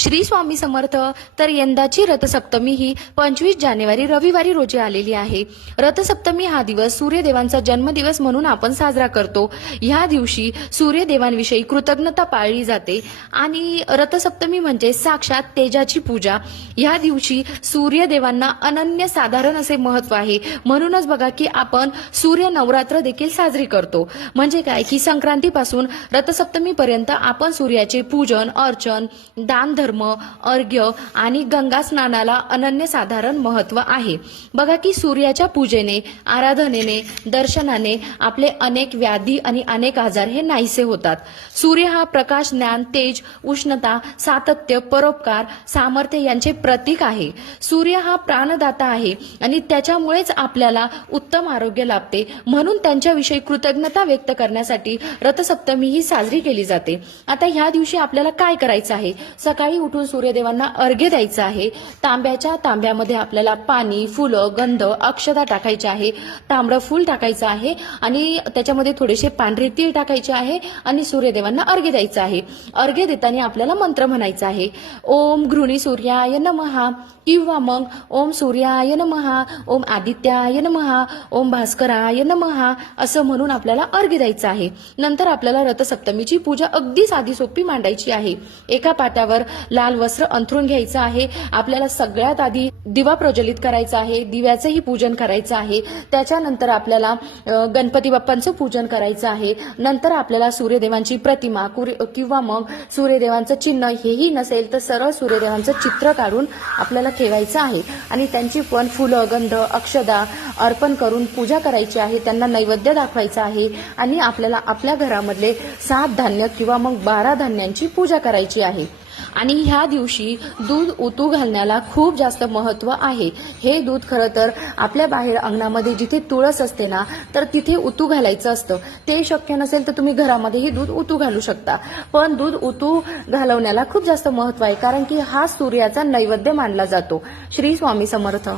श्री स्वामी समर्थ. तर यंदाची रथसप्तमी ही 25 जानेवारी रविवारी रोजी आलेली आहे. रथसप्तमी हा दिवस सूर्यदेवांचा जन्मदिवस म्हणून आपण साजरा करतो. ह्या दिवशी सूर्यदेवांविषयी कृतज्ञता पाळली जाते आणि रथसप्तमी म्हणजे साक्षात तेजाची पूजा. ह्या दिवशी सूर्यदेवांना अनन्य साधारण असे महत्व आहे. म्हणूनच बघा की आपण सूर्य नवरात्र देखील साजरी करतो. म्हणजे काय की संक्रांतीपासून रथसप्तमी पर्यंत आपण सूर्याचे पूजन, अर्चन, दान धर्म, अर्घ्य आणि गंगा स्नानाला अनन्यसाधारण महत्व आहे. बघा की सूर्याच्या पूजेने, आराधनेने, दर्शनाने आपले अनेक व्याधी आणि अनेक आजार हे नाहीसे होतात. सूर्य हा प्रकाश, ज्ञान, तेज, उष्णता, सातत्य, परोपकार, सामर्थ्य यांचे प्रतीक आहे. सूर्य हा प्राणदाता आहे आणि त्याच्यामुळेच आपल्याला उत्तम आरोग्य लाभते. म्हणून त्यांच्याविषयी कृतज्ञता व्यक्त करण्यासाठी रथसप्तमी ही साजरी केली जाते. आता ह्या दिवशी आपल्याला काय करायचं आहे? सकाळी उठून सूर्यदेवांना अर्घ्य द्यायचं आहे. तांब्यामध्ये आपल्याला पाणी, फुलं, गंध, अक्षता टाकायचे आहे. तांबडं फूल टाकायचं आहे आणि त्याच्यामध्ये थोडेसे पांढरे तीळ टाकायचे आहे आणि सूर्यदेवांना अर्घ्य द्यायचं आहे. अर्घ्य देताना आपल्याला मंत्र म्हणायचा आहे. ओम घृणी सूर्याय नमः, किंवा मग ओम सूर्याय नमः, ओम आदित्याय नमः, ओम भास्कराय नमः असं म्हणून आपल्याला अर्घ्य द्यायचं आहे. नंतर आपल्याला रथसप्तमीची पूजा अगदी साधी सोपी मांडायची आहे. एका पाट्यावर लाल वस्त्र अंथरून घ्यायचं आहे. आपल्याला सगळ्यात आधी दिवा प्रज्वलित करायचा आहे. दिव्याचंही पूजन करायचं आहे. त्याच्यानंतर आपल्याला गणपती बाप्पांचं पूजन करायचं आहे. नंतर आपल्याला सूर्यदेवांची प्रतिमा किंवा मग सूर्यदेवांचं चिन्ह, हेही नसेल तर सरळ सूर्यदेवांचं चित्र काढून आपल्याला ठेवायचं आहे आणि त्यांची पण फुलं, गंध, अक्षदा अर्पण करून पूजा करायची आहे. त्यांना नैवेद्य दाखवायचा आहे आणि आपल्याला आपल्या घरामधले 7 धान्य किंवा मग 12 धान्यांची पूजा करायची आहे. आणि ह्या दिवशी दूध उतू घालण्याला खूप जास्त महत्व आहे. हे दूध खरं तर आपल्या बाहेर अंगणामध्ये जिथे तुळस असते ना, तर तिथे उतू घालायचं असतं. ते शक्य नसेल तर तुम्ही घरामध्येही दूध उतू घालू शकता. पण दूध उतू घालवण्याला खूप जास्त महत्व आहे, कारण की हा सूर्याचा नैवेद्य मानला जातो. श्री स्वामी समर्थ.